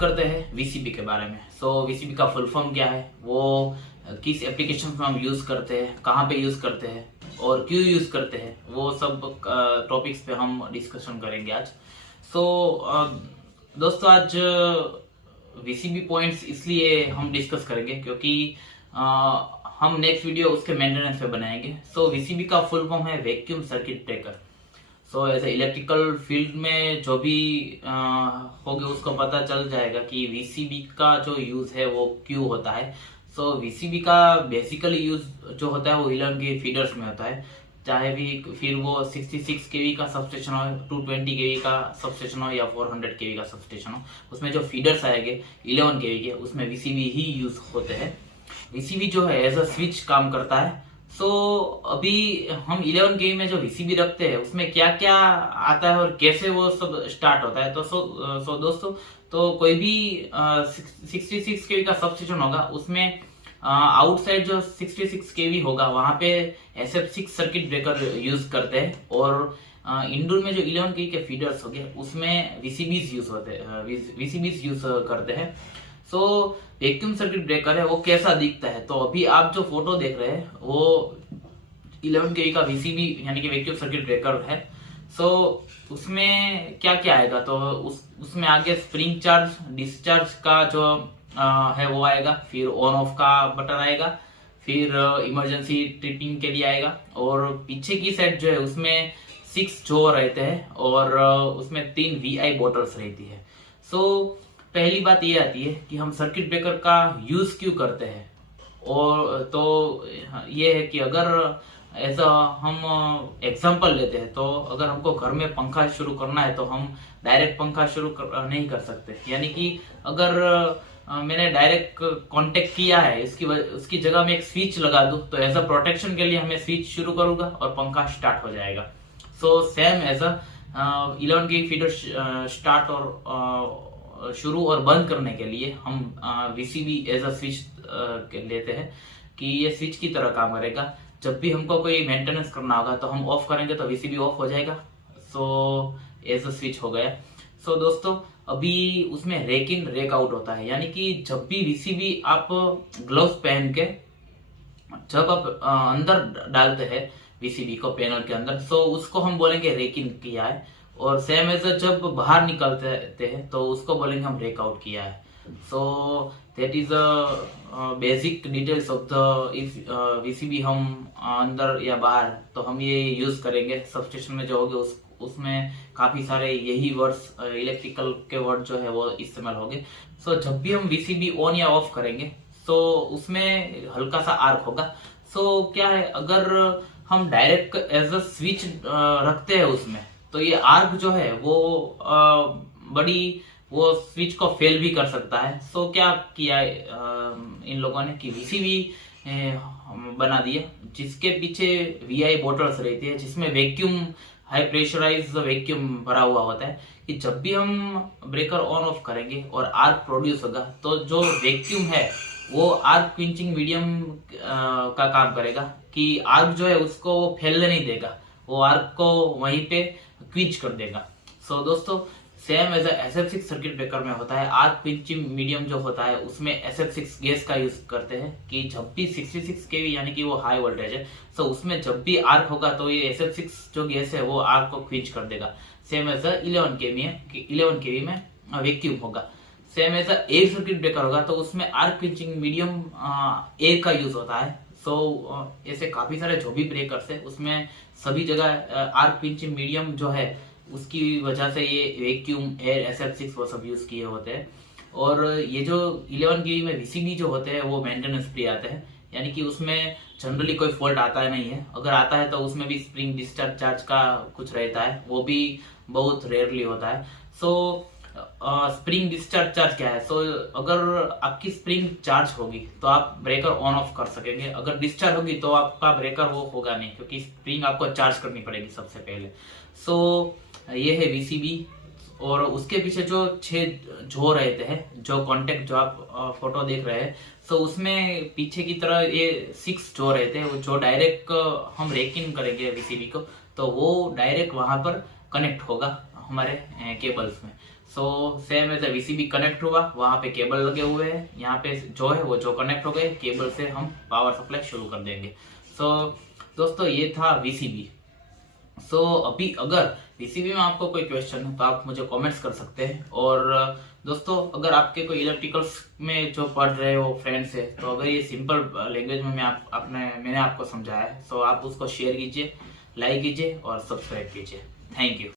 करते हैं वीसीबी के बारे में। सो वीसीबी का फुल फॉर्म क्या है, वो किस एप्लीकेशन में हम यूज करते हैं, कहाँ पे यूज करते हैं और क्यों यूज करते हैं, वो सब टॉपिक्स पे हम डिस्कशन करेंगे आज। सो दोस्तों, आज वीसीबी पॉइंट्स इसलिए हम डिस्कस करेंगे क्योंकि हम नेक्स्ट वीडियो उसके मेंटेनेंस पे बनाएंगे। सो वीसीबी का फुल फॉर्म है वैक्यूम सर्किट ब्रेकर। सो ऐसे इलेक्ट्रिकल फील्ड में जो भी होगे उसको पता चल जाएगा कि वीसीबी का जो यूज है वो क्यों होता है। सो वीसीबी का बेसिकली यूज जो होता है वो 11 के फीडर्स में होता है, चाहे भी फिर वो 66 केवी का सबस्टेशन हो, 220 केवी का सबस्टेशन हो या 400 केवी का सबस्टेशन हो, उसमें जो फीडर्स आएंगे 11 केवी के उसमें वीसीबी ही यूज होते हैं। वीसीबी जो है एज अ स्विच काम करता है। सो अभी हम 11 केवी में जो वीसीबी रखते हैं उसमें क्या क्या आता है और कैसे वो सब स्टार्ट होता है। तो सो दोस्तों, तो कोई भी 66 केवी का सबस्टेशन होगा उसमें आउटसाइड जो 66 केवी होगा वहां पे SF6 सर्किट ब्रेकर यूज करते हैं और इंडोर में जो 11 केवी के फीडर्स हो गए उसमें वीसीबीज यूज होते हैं, वीसीबीज यूज करते हैं। सो वैक्यूम सर्किट ब्रेकर है वो कैसा दिखता है, तो अभी आप जो फोटो देख रहे हैं वो 11 केवी का वीसीबी यानी कि वैक्यूम सर्किट ब्रेकर है। सो उसमें क्या क्या आएगा, तो उसमें आगे स्प्रिंग चार्ज डिस्चार्ज का जो है वो आएगा, फिर ऑन ऑफ का बटन आएगा, फिर इमरजेंसी ट्रिपिंग के लिए आएगा और पीछे की साइड जो है उसमें 6 जो रहते हैं और उसमें 3 VI बोटल्स रहती है। सो पहली बात ये आती है कि हम सर्किट ब्रेकर का यूज क्यों करते हैं, और तो ये है कि अगर ऐसा हम एग्जांपल लेते हैं तो अगर हमको घर में पंखा शुरू करना है तो हम डायरेक्ट पंखा शुरू नहीं कर सकते, यानी कि अगर मैंने डायरेक्ट कांटेक्ट किया है उसकी जगह में एक स्विच लगा दूं तो एज अ प्रोटेक्शन के लिए हमें स्विच शुरू करूंगा और पंखा स्टार्ट हो जाएगा। सो सेम एज अ 11 की फीडर स्टार्ट और शुरू और बंद करने के लिए हम वीसीबी एज अ स्विच लेते हैं कि ये स्विच की तरह काम करेगा। जब भी हमको कोई मेंटेनेंस करना होगा तो हम ऑफ करेंगे तो वीसीबी ऑफ हो जाएगा। सो एज अ स्विच हो गया। सो दोस्तों, अभी उसमें रेक इन रेक आउट होता है, यानी कि जब भी वीसीबी आप ग्लव्स पहन के जब आप अंदर डालते हैं वीसीबी को पैनल के अंदर, सो उसको हम बोलेंगे रेक इन किया है, और सेम एज जब बाहर निकलते हैं तो उसको बोलेंगे हम रेक आउट किया है। So that is a basic details of the if VCB हम अंदर या बाहर, तो हम ये यूज करेंगे। सबस्टेशन में जो होगे उसमें काफी सारे यही वर्ड्स इलेक्ट्रिकल के वर्ड जो है वो इस्तेमाल होंगे। सो जब भी हम वीसीबी ऑन या ऑफ करेंगे तो उसमें हल्का सा आर्क होगा। सो क्या है, अगर हम डायरेक्ट एज अ स्विच रखते हैं उसमें तो ये आर्क जो है वो वो स्विच को फेल भी कर सकता है। सो क्या किया इन लोगों ने कि वीसीबी बना दिया जिसके पीछे VI बोटल्स रहती है, जिसमें वैक्यूम हाई प्रेशराइज वैक्यूम भरा हुआ होता है कि जब भी हम ब्रेकर ऑन ऑफ करेंगे और आर्क प्रोड्यूस होगा तो जो वैक्यूम है वो आर्क क्विंचिंग मीडियम का काम करेगा कि आर्क जो है उसको वो फैलने नहीं देगा, वो आर्क को वहीं पे क्विंच कर देगा। सो दोस्तों, same as SF6 circuit breaker में होता है। आर्क क्विंचिंग मीडियम जो होता है उसमें SF6 गैस का यूज करते हैं कि जब भी 66 केवी यानी कि वो हाई वोल्टेज है, सो उसमें जब भी आर्क होगा तो ये SF6 जो गैस है वो आर्क को क्विंच कर देगा। सेम एज 11 केवी में वैक्यूम होगा। Same as air circuit breaker होगा तो उसमें आर्क क्विंचिंग मीडियम एयर का यूज होता है। सो ऐसे काफी सारे जो भी ब्रेकर्स है उसमें सभी जगह आर्क क्विंचिंग मीडियम जो है उसकी वजह से ये वैक्यूम एयर SF6 वो सब यूज किए होते हैं। और ये जो 11 केवी में वीसीबी जो होते हैं वो मेंटेनेंस फ्री आते हैं, यानी कि उसमें जनरली कोई फॉल्ट आता नहीं है। अगर आता है तो उसमें भी स्प्रिंग डिस्चार्ज चार्ज का कुछ रहता है, वो भी बहुत रेयरली होता है। सो स्प्रिंग डिस्चार्ज चार्ज क्या है, सो अगर आपकी स्प्रिंग चार्ज होगी तो आप ब्रेकर ऑन ऑफ कर सकेंगे, अगर डिस्चार्ज होगी तो आपका ब्रेकर वो होगा नहीं क्योंकि स्प्रिंग आपको चार्ज करनी पड़ेगी सबसे पहले। सो ये है वीसीबी, और उसके पीछे जो 6 जो रहते हैं, जो कॉन्टेक्ट जो आप फोटो देख रहे हैं, सो उसमें पीछे की तरह ये 6 जो रहते हैं जो डायरेक्ट हम रेक इन करेंगे वीसीबी को तो वो डायरेक्ट वहां पर कनेक्ट होगा हमारे केबल्स में। So same as VCB connect हुआ, वहां पे केबल लगे हुए हैं, यहाँ पे जो है वो जो कनेक्ट हो गए, केबल से हम पावर सप्लाई शुरू कर देंगे। सो दोस्तों ये था वीसीबी। सो अभी अगर वीसीबी में आपको कोई क्वेश्चन है तो आप मुझे कमेंट्स कर सकते हैं। और दोस्तों अगर आपके कोई इलेक्ट्रिकल्स में जो पढ़ रहे हो फ्रेंड्स है, तो अगर ये सिंपल लैंग्वेज में मैंने आपको समझाया है, सो आप उसको शेयर कीजिए, लाइक कीजिए और सब्सक्राइब कीजिए। Thank you.